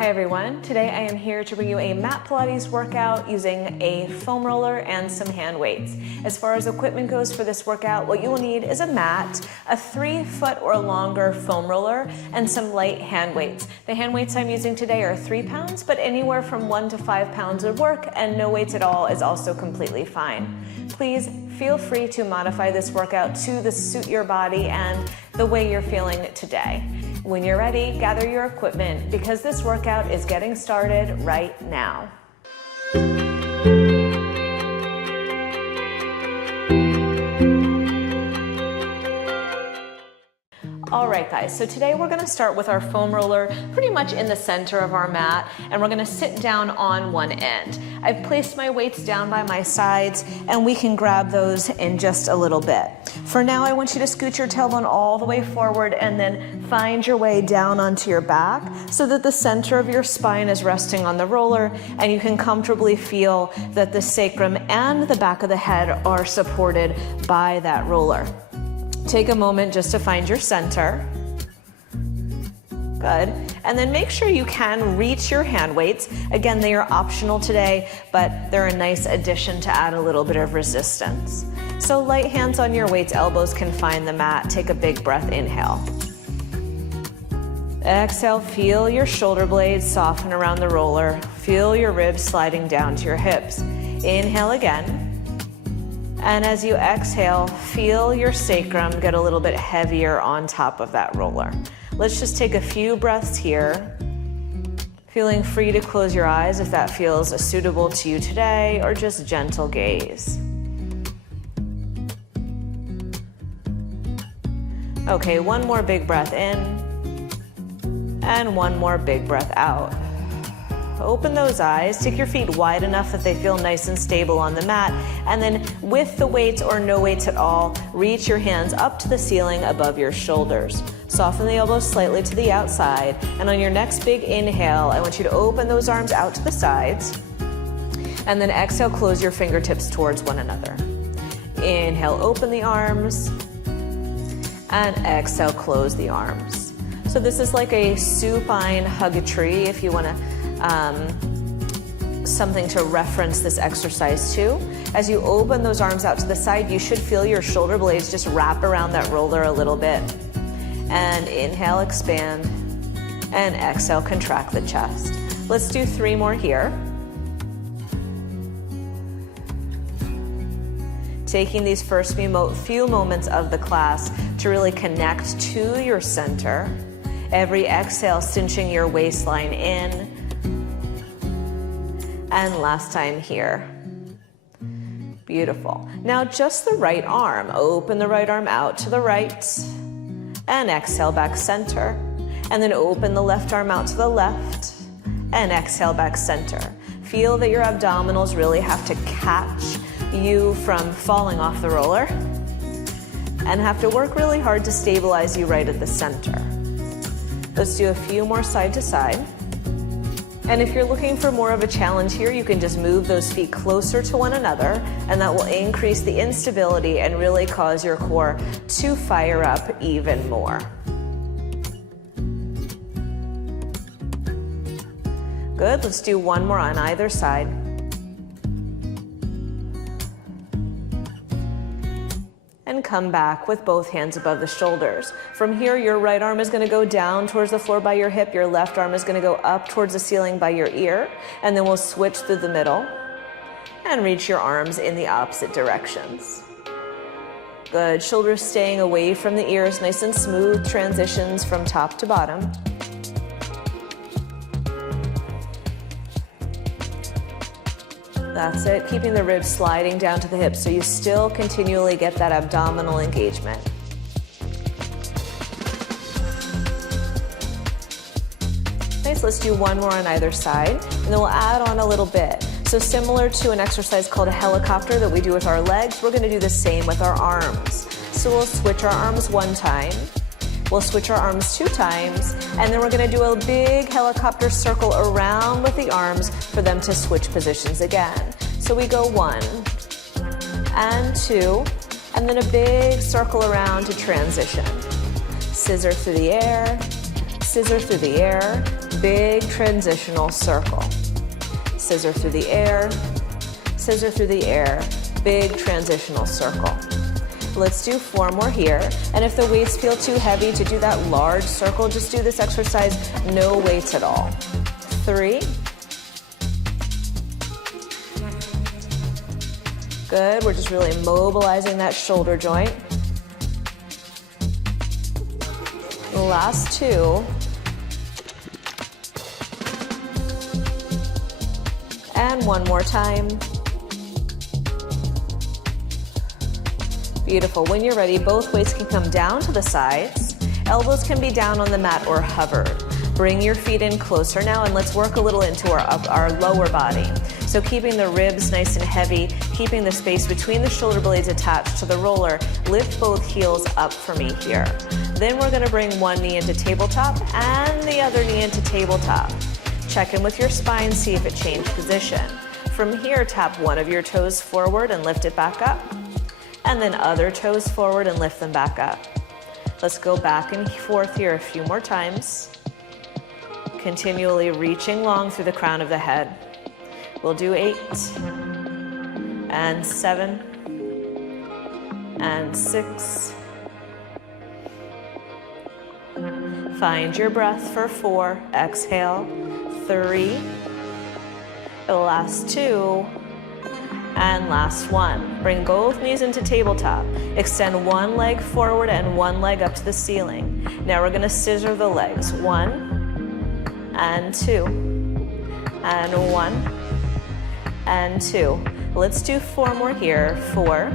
Hi everyone, today I am here to bring you a mat Pilates workout using a foam roller and some hand weights. As far as equipment goes for this workout, what you will need is a mat, a 3-foot or longer foam roller, and some light hand weights. The hand weights I'm using today are 3 pounds, but anywhere from 1 to 5 pounds would work, and no weights at all is also completely fine. Please feel free to modify this workout to suit your body and the way you're feeling today. When you're ready, gather your equipment because this workout is getting started right now. All right guys, so today we're gonna start with our foam roller pretty much in the center of our mat, and we're gonna sit down on one end. I've placed my weights down by my sides, and we can grab those in just a little bit. For now, I want you to scoot your tailbone all the way forward and then find your way down onto your back so that the center of your spine is resting on the roller, and you can comfortably feel that the sacrum and the back of the head are supported by that roller. Take a moment just to find your center. Good. And then make sure you can reach your hand weights. Again, they are optional today, but they're a nice addition to add a little bit of resistance. So light hands on your weights, elbows can find the mat. Take a big breath, inhale. Exhale, feel your shoulder blades soften around the roller. Feel your ribs sliding down to your hips. Inhale again. And as you exhale, feel your sacrum get a little bit heavier on top of that roller. Let's just take a few breaths here. Feeling free to close your eyes if that feels suitable to you today, or just gentle gaze. Okay, one more big breath in, and one more big breath out. Open those eyes, take your feet wide enough that they feel nice and stable on the mat, and then with the weights or no weights at all, reach your hands up to the ceiling above your shoulders. Soften the elbows slightly to the outside, and on your next big inhale, I want you to open those arms out to the sides, and then exhale, close your fingertips towards one another. Inhale, open the arms, and exhale, close the arms. So this is like a supine hug a tree if you want to something to reference this exercise to. As you open those arms out to the side, you should feel your shoulder blades just wrap around that roller a little bit. And inhale, expand, and exhale, contract the chest. Let's do 3 more here. Taking these first few moments of the class to really connect to your center. Every exhale, cinching your waistline in. And last time here. Beautiful. Now just the right arm. Open the right arm out to the right. And exhale, back center. And then open the left arm out to the left. And exhale, back center. Feel that your abdominals really have to catch you from falling off the roller. And have to work really hard to stabilize you right at the center. Let's do a few more side to side. And if you're looking for more of a challenge here, you can just move those feet closer to one another, and that will increase the instability and really cause your core to fire up even more. Good, let's do one more on either side. And come back with both hands above the shoulders. From here, your right arm is going to go down towards the floor by your hip. Your left arm is going to go up towards the ceiling by your ear. And then we'll switch through the middle and reach your arms in the opposite directions. Good. Shoulders staying away from the ears. Nice and smooth transitions from top to bottom. That's it, keeping the ribs sliding down to the hips so you still continually get that abdominal engagement. Nice, let's do one more on either side, and then we'll add on a little bit. So similar to an exercise called a helicopter that we do with our legs, we're gonna do the same with our arms. So we'll switch our arms 1 time, we'll switch our arms 2 times, and then we're gonna do a big helicopter circle around with the arms for them to switch positions again. So we go 1 and 2, and then a big circle around to transition. Scissor through the air, big transitional circle. Scissor through the air, scissor through the air, big transitional circle. Let's do 4 more here. And if the weights feel too heavy to do that large circle, just do this exercise, no weights at all. 3. Good, we're just really mobilizing that shoulder joint. Last 2. And 1 more time. Beautiful. When you're ready, both weights can come down to the sides. Elbows can be down on the mat or hovered. Bring your feet in closer now, and let's work a little into our lower body. So keeping the ribs nice and heavy, keeping the space between the shoulder blades attached to the roller. Lift both heels up for me here. Then we're going to bring one knee into tabletop and the other knee into tabletop. Check in with your spine, see if it changed position. From here, tap one of your toes forward and lift it back up. And then other toes forward and lift them back up. Let's go back and forth here a few more times. Continually reaching long through the crown of the head. We'll do 8 and 7 and 6. Find your breath for 4. Exhale. 3. Last 2. And last 1. Bring both knees into tabletop. Extend one leg forward and one leg up to the ceiling. Now we're going to scissor the legs. 1 and 2 and 1 and 2. Let's do 4 more here. 4,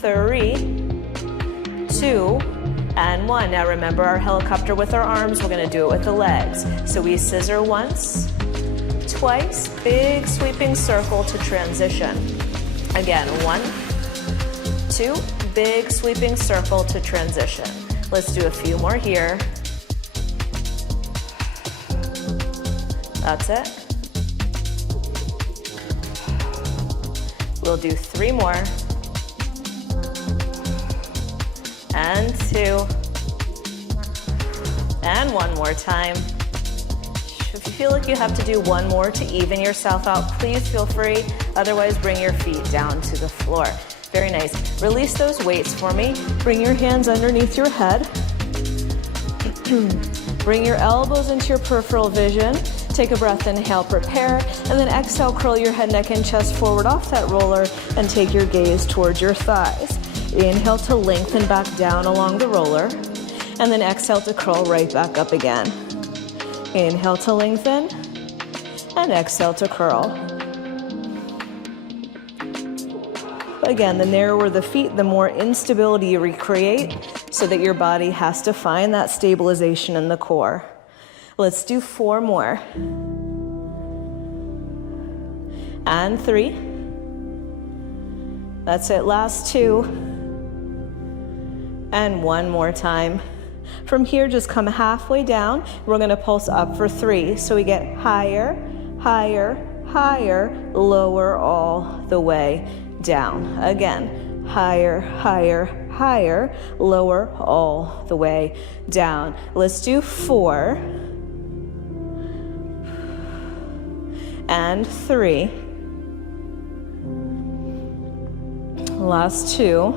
3, 2, and 1. Now remember our helicopter with our arms. We're going to do it with the legs. So we scissor once, twice, big sweeping circle to transition. Again, 1, 2, big sweeping circle to transition. Let's do a few more here. That's it. We'll do 3 more. And 2. And 1 more time. If you feel like you have to do 1 more to even yourself out, please feel free. Otherwise, bring your feet down to the floor. Very nice. Release those weights for me. Bring your hands underneath your head. Bring your elbows into your peripheral vision. Take a breath, inhale, prepare, and then exhale, curl your head, neck, and chest forward off that roller and take your gaze towards your thighs. Inhale to lengthen back down along the roller, and then exhale to curl right back up again. Inhale to lengthen, and exhale to curl. Again, the narrower the feet, the more instability you recreate so that your body has to find that stabilization in the core. Let's do 4 more. And 3. That's it, last 2. And 1 more time. From here, just come halfway down. We're gonna pulse up for 3. So we get higher, higher, higher, lower all the way down. Again, higher, higher, higher, lower all the way down. Let's do 4. And 3. Last 2.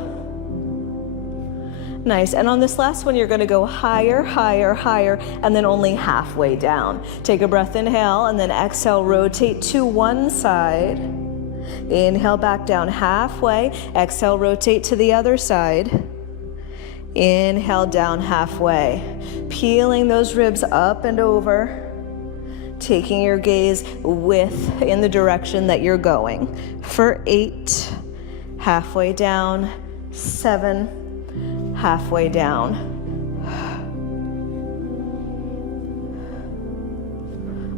Nice. And on this last one, you're going to go higher, higher, higher, and then only halfway down. Take a breath, inhale, and then exhale, rotate to one side. Inhale, back down halfway. Exhale, rotate to the other side. Inhale, down halfway. Peeling those ribs up and over. Taking your gaze in the direction that you're going. For 8, halfway down. 7, halfway down.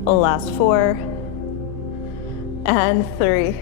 Last 4. And 3.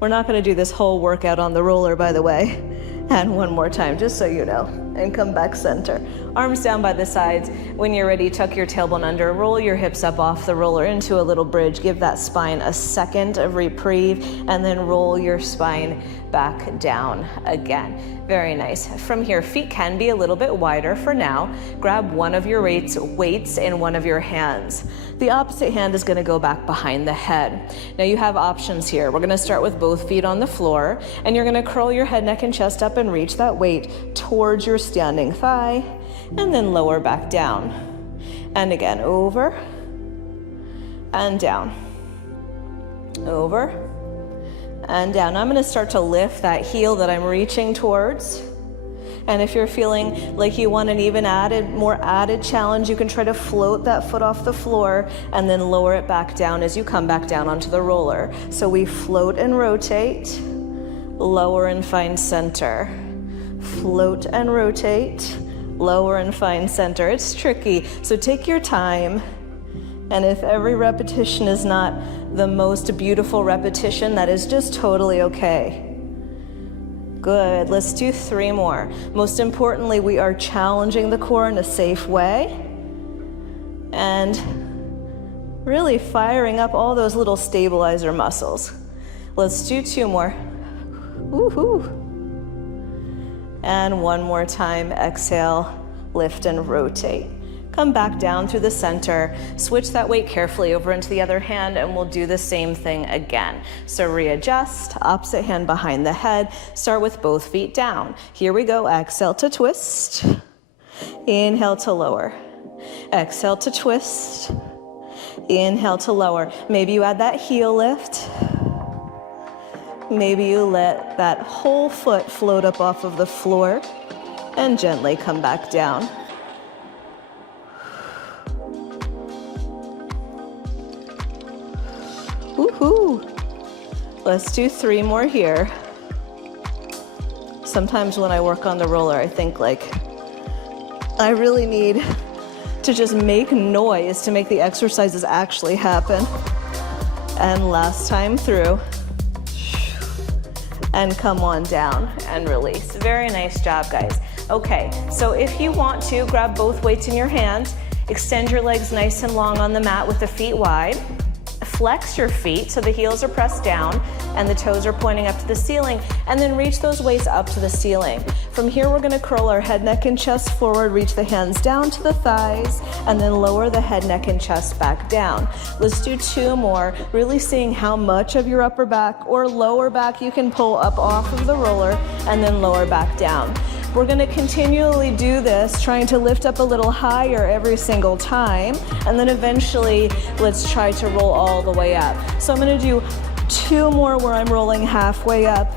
We're not going to do this whole workout on the roller, by the way. And 1 more time, just so you know. and come back center. Arms down by the sides. When you're ready, tuck your tailbone under, roll your hips up off the roller into a little bridge. Give that spine a second of reprieve, and then roll your spine back down again. Very nice. From here, feet can be a little bit wider for now. Grab one of your weights in one of your hands. The opposite hand is going to go back behind the head. Now you have options here. We're going to start with both feet on the floor, and you're going to curl your head, neck, and chest up and reach that weight towards your standing thigh, and then lower back down. And again, over and down, over and down. I'm going to start to lift that heel that I'm reaching towards. And if you're feeling like you want an even more added challenge, you can try to float that foot off the floor and then lower it back down as you come back down onto the roller. So we float and rotate, lower and find center. Float and rotate, lower and find center. It's tricky, so take your time. And if every repetition is not the most beautiful repetition, that is just totally okay. Good, let's do 3 more. Most importantly, we are challenging the core in a safe way and really firing up all those little stabilizer muscles. Let's do 2 more. Woohoo. And 1 more time, exhale, lift and rotate. Come back down through the center, switch that weight carefully over into the other hand, and we'll do the same thing again. So readjust, opposite hand behind the head, start with both feet down. Here we go, exhale to twist, inhale to lower, exhale to twist, inhale to lower. Maybe you add that heel lift, maybe you let that whole foot float up off of the floor and gently come back down. Woohoo! Let's do 3 more here. Sometimes when I work on the roller, I think like, I really need to just make noise to make the exercises actually happen. And last time through. And come on down and release. Very nice job, guys. Okay, so if you want to, grab both weights in your hands, extend your legs nice and long on the mat with the feet wide. Flex your feet so the heels are pressed down and the toes are pointing up to the ceiling, and then reach those weights up to the ceiling. From here, we're gonna curl our head, neck, and chest forward, reach the hands down to the thighs, and then lower the head, neck, and chest back down. Let's do 2 more, really seeing how much of your upper back or lower back you can pull up off of the roller and then lower back down. We're gonna continually do this, trying to lift up a little higher every single time, and then eventually let's try to roll all the way up. So I'm gonna do 2 more where I'm rolling halfway up,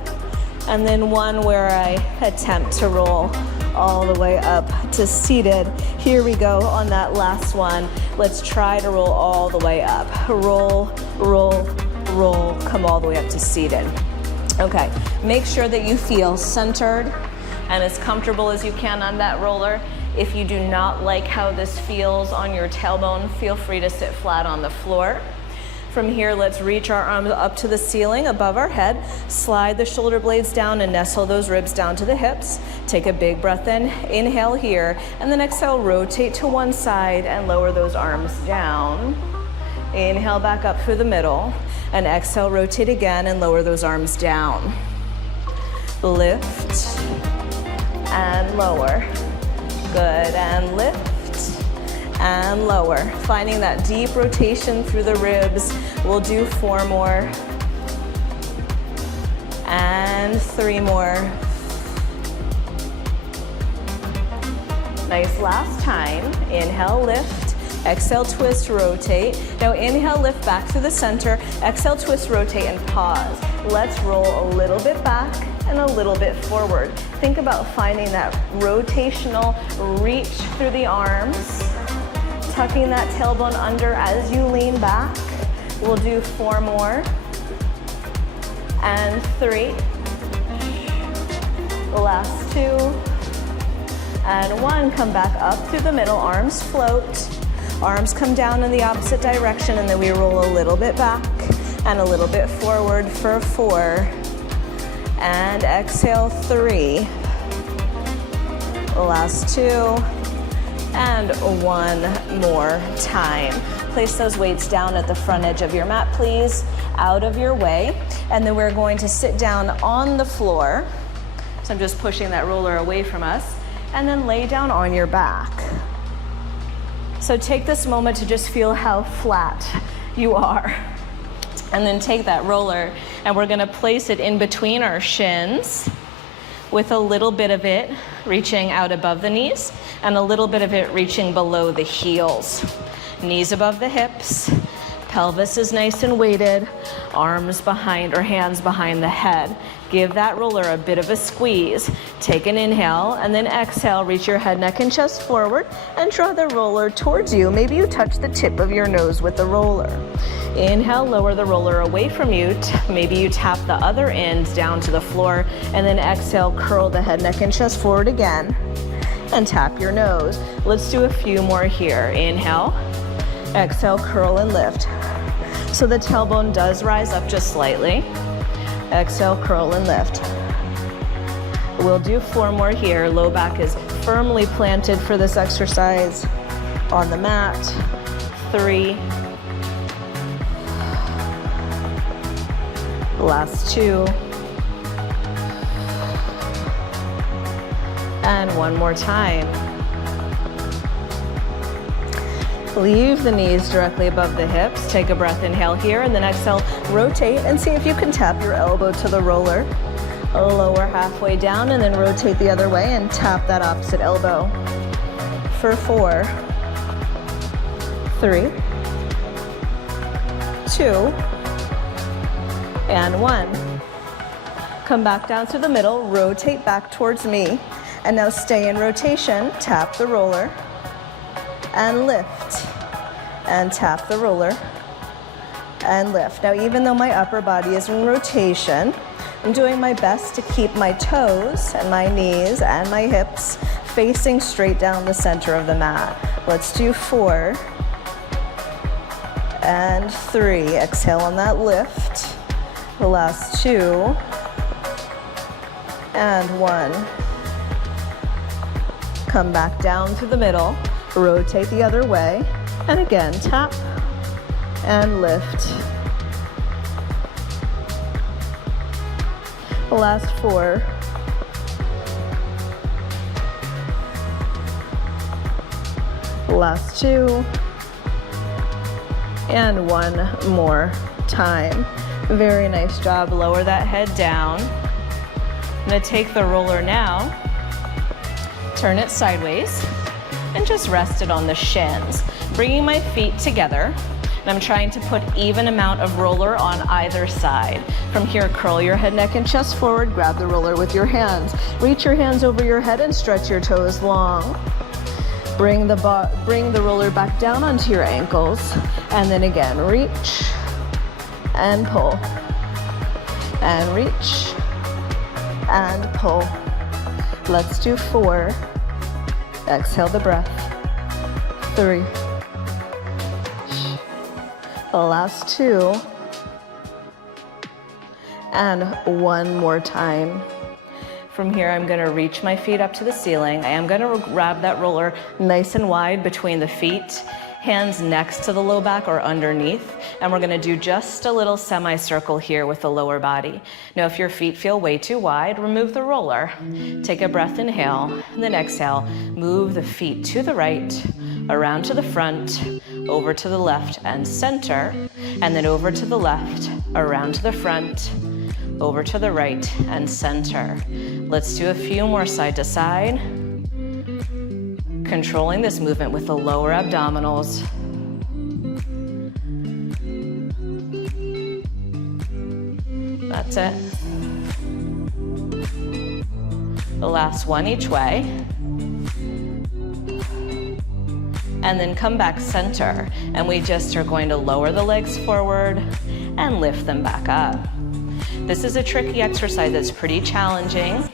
and then 1 where I attempt to roll all the way up to seated. Here we go on that last one. Let's try to roll all the way up. Roll, roll, roll, come all the way up to seated. Okay, make sure that you feel centered and as comfortable as you can on that roller. If you do not like how this feels on your tailbone, feel free to sit flat on the floor. From here, let's reach our arms up to the ceiling above our head, slide the shoulder blades down and nestle those ribs down to the hips. Take a big breath in, inhale here, and then exhale, rotate to one side and lower those arms down. Inhale back up through the middle, and exhale, rotate again and lower those arms down. Lift and lower. Good, and lift and lower. Finding that deep rotation through the ribs. We'll do 4 more. And 3 more. Nice, last time. Inhale, lift. Exhale, twist, rotate. Now inhale, lift back through the center. Exhale, twist, rotate, and pause. Let's roll a little bit back and a little bit forward. Think about finding that rotational reach through the arms, tucking that tailbone under as you lean back. We'll do 4 more, and 3, the last 2, and 1. Come back up through the middle, arms float, arms come down in the opposite direction, and then we roll a little bit back and a little bit forward for 4. And exhale, 3. Last two. And one more time. Place those weights down at the front edge of your mat, please, out of your way. And then we're going to sit down on the floor. So I'm just pushing that roller away from us. And then lay down on your back. So take this moment to just feel how flat you are. And then take that roller and we're gonna place it in between our shins with a little bit of it reaching out above the knees and a little bit of it reaching below the heels. Knees above the hips, pelvis is nice and weighted, arms behind or hands behind the head. Give that roller a bit of a squeeze. Take an inhale and then exhale, reach your head, neck, and chest forward and draw the roller towards you. Maybe you touch the tip of your nose with the roller. Inhale, lower the roller away from you. Maybe you tap the other end down to the floor and then exhale, curl the head, neck, and chest forward again and tap your nose. Let's do a few more here. Inhale, exhale, curl and lift. So the tailbone does rise up just slightly. Exhale, curl and lift. We'll do 4 more here. Low back is firmly planted for this exercise on the mat. 3. Last 2. And one more time. Leave the knees directly above the hips. Take a breath, inhale here, and then exhale, rotate and see if you can tap your elbow to the roller. Lower halfway down and then rotate the other way and tap that opposite elbow. For 4, 3, 2, and 1. Come back down to the middle, rotate back towards me, and now stay in rotation. Tap the roller and lift, and tap the roller and lift. Now, even though my upper body is in rotation, I'm doing my best to keep my toes and my knees and my hips facing straight down the center of the mat. Let's do 4 and 3. Exhale on that lift. The last 2 and 1. Come back down through the middle. Rotate the other way, and again, tap and lift. The last 4. Last 2. And 1 more time. Very nice job. Lower that head down. I'm gonna take the roller now, turn it sideways, and just rest it on the shins. Bringing my feet together, and I'm trying to put even amount of roller on either side. From here, curl your head, neck, and chest forward, grab the roller with your hands. Reach your hands over your head and stretch your toes long. Bring the roller back down onto your ankles, and then again, reach and pull, and reach and pull. Let's do 4. Exhale the breath. 3. The last 2. And 1 more time. From here, I'm gonna reach my feet up to the ceiling. I am gonna grab that roller nice and wide between the feet, hands next to the low back or underneath, and we're gonna do just a little semicircle here with the lower body. Now, if your feet feel way too wide, remove the roller. Take a breath, inhale, and then exhale. Move the feet to the right, around to the front, over to the left and center, and then over to the left, around to the front, over to the right and center. Let's do a few more side to side. Controlling this movement with the lower abdominals. That's it. The last one each way. And then come back center. And we just are going to lower the legs forward and lift them back up. This is a tricky exercise that's pretty challenging.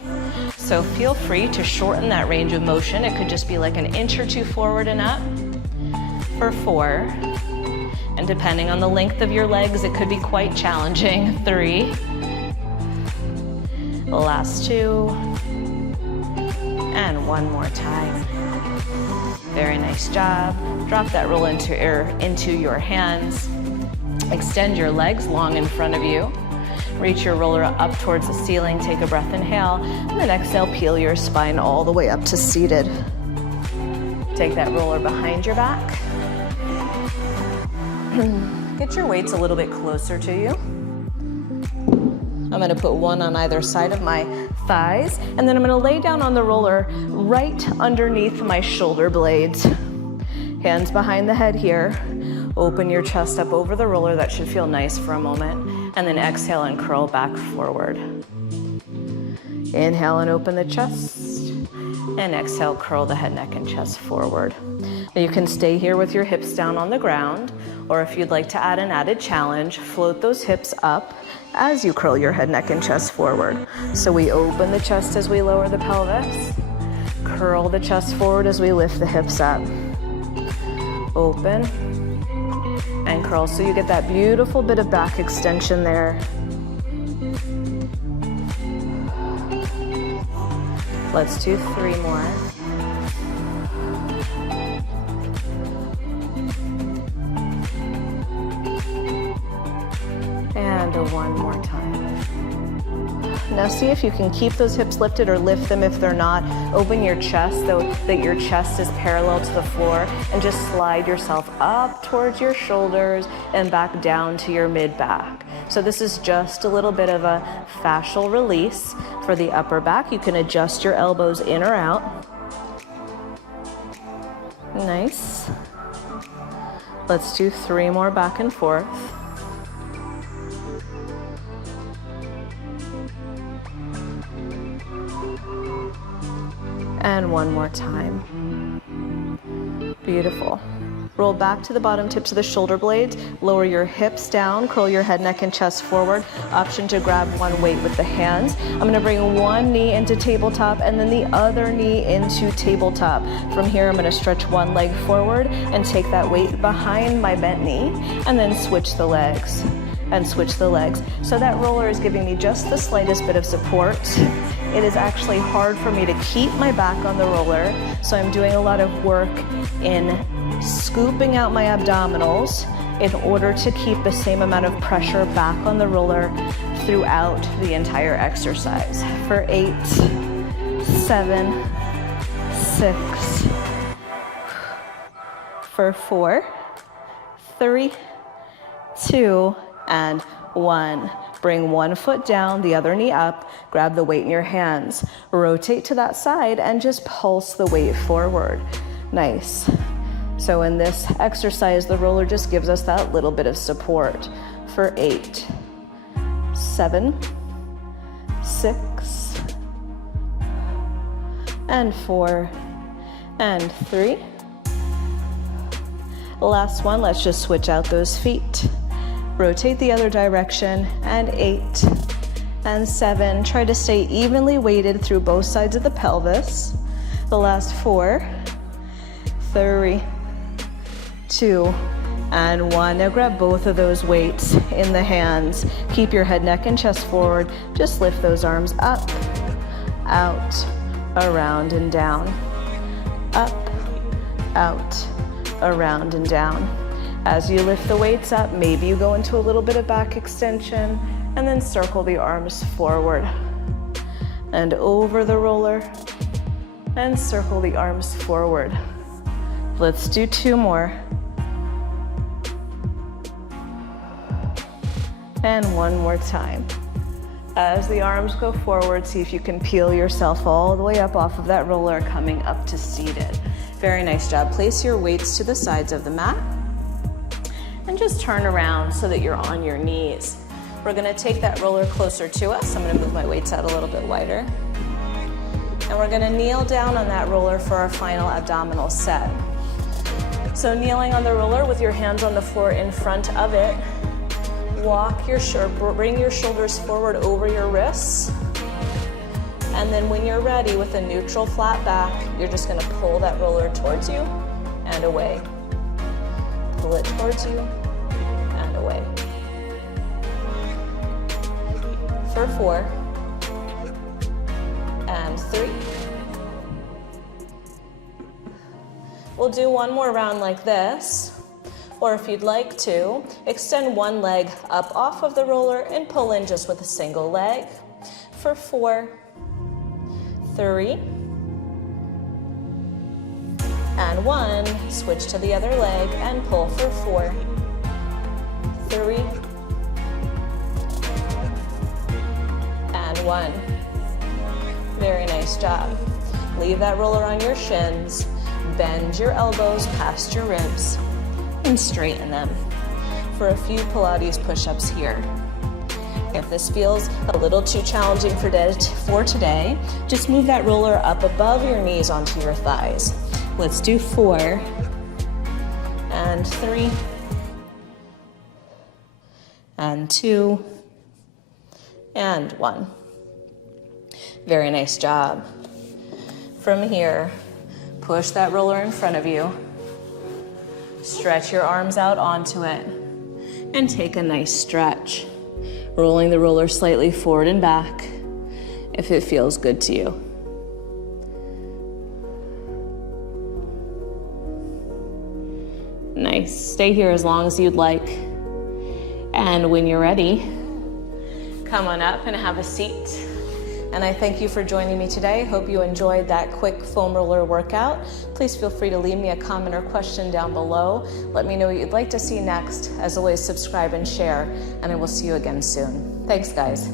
So feel free to shorten that range of motion. It could just be like an inch or 2 forward and up for 4. And depending on the length of your legs, it could be quite challenging. 3. The last 2. And one more time. Very nice job. Drop that roll into your hands. Extend your legs long in front of you. Reach your roller up towards the ceiling. Take a breath, inhale. And then exhale, peel your spine all the way up to seated. Take that roller behind your back. Get your weights a little bit closer to you. I'm gonna put one on either side of my thighs, and then I'm gonna lay down on the roller right underneath my shoulder blades. Hands behind the head here. Open your chest up over the roller. That should feel nice for a moment. And then exhale and curl back forward. Inhale and open the chest. And exhale, curl the head, neck, and chest forward. Now you can stay here with your hips down on the ground, or if you'd like to add an added challenge, float those hips up as you curl your head, neck, and chest forward. So we open the chest as we lower the pelvis, curl the chest forward as we lift the hips up. Open and curl, so you get that beautiful bit of back extension there. Let's do 3 more. And one more time. Now see if you can keep those hips lifted or lift them if they're not. Open your chest so that your chest is parallel to the floor, and just slide yourself up towards your shoulders and back down to your mid-back. So this is just a little bit of a fascial release for the upper back. You can adjust your elbows in or out. Nice. Let's do 3 more back and forth. And one more time. Beautiful. Roll back to the bottom tips of the shoulder blades. Lower your hips down. Curl your head, neck, and chest forward. Option to grab one weight with the hands. I'm going to bring one knee into tabletop and then the other knee into tabletop. From here, I'm going to stretch one leg forward and take that weight behind my bent knee, and then switch the legs. And switch the legs. So that roller is giving me just the slightest bit of support. It is actually hard for me to keep my back on the roller, so I'm doing a lot of work in scooping out my abdominals in order to keep the same amount of pressure back on the roller throughout the entire exercise. For 8, 7, 6, for 4, 3, 2, and 1. Bring one foot down, the other knee up, grab the weight in your hands. Rotate to that side and just pulse the weight forward. Nice. So in this exercise, the roller just gives us that little bit of support. For 8, 7, 6, and 4, and 3. Last one, let's just switch out those feet. Rotate the other direction, and 8 and 7. Try to stay evenly weighted through both sides of the pelvis. The last 4, 3, 2, and 1. Now grab both of those weights in the hands. Keep your head, neck, and chest forward. Just lift those arms up, out, around, and down. Up, out, around, and down. As you lift the weights up, maybe you go into a little bit of back extension, and then circle the arms forward and over the roller, and circle the arms forward. Let's do 2 more. And 1 more time. As the arms go forward, see if you can peel yourself all the way up off of that roller, coming up to seated. Very nice job. Place your weights to the sides of the mat. And just turn around so that you're on your knees. We're gonna take that roller closer to us. I'm gonna move my weights out a little bit wider. And we're gonna kneel down on that roller for our final abdominal set. So kneeling on the roller with your hands on the floor in front of it, bring your shoulders forward over your wrists. And then when you're ready, with a neutral flat back, you're just gonna pull that roller towards you and away. Pull it towards you and away. For 4, and 3, We'll do one more round like this, or if you'd like to, extend one leg up off of the roller and pull in just with a single leg. For 4, 3, and 1. Switch to the other leg and pull for 4, 3, and 1. Very nice job. Leave that roller on your shins, bend your elbows past your ribs, and straighten them for a few Pilates push-ups here. If this feels a little too challenging for today, just move that roller up above your knees onto your thighs. Let's do 4, and 3, and 2, and 1. Very nice job. From here, push that roller in front of you, stretch your arms out onto it, and take a nice stretch, rolling the roller slightly forward and back if it feels good to you. Nice. Stay here as long as you'd like. And when you're ready, come on up and have a seat. And I thank you for joining me today. Hope you enjoyed that quick foam roller workout. Please feel free to leave me a comment or question down below. Let me know what you'd like to see next. As always, subscribe and share, and I will see you again soon. Thanks, guys.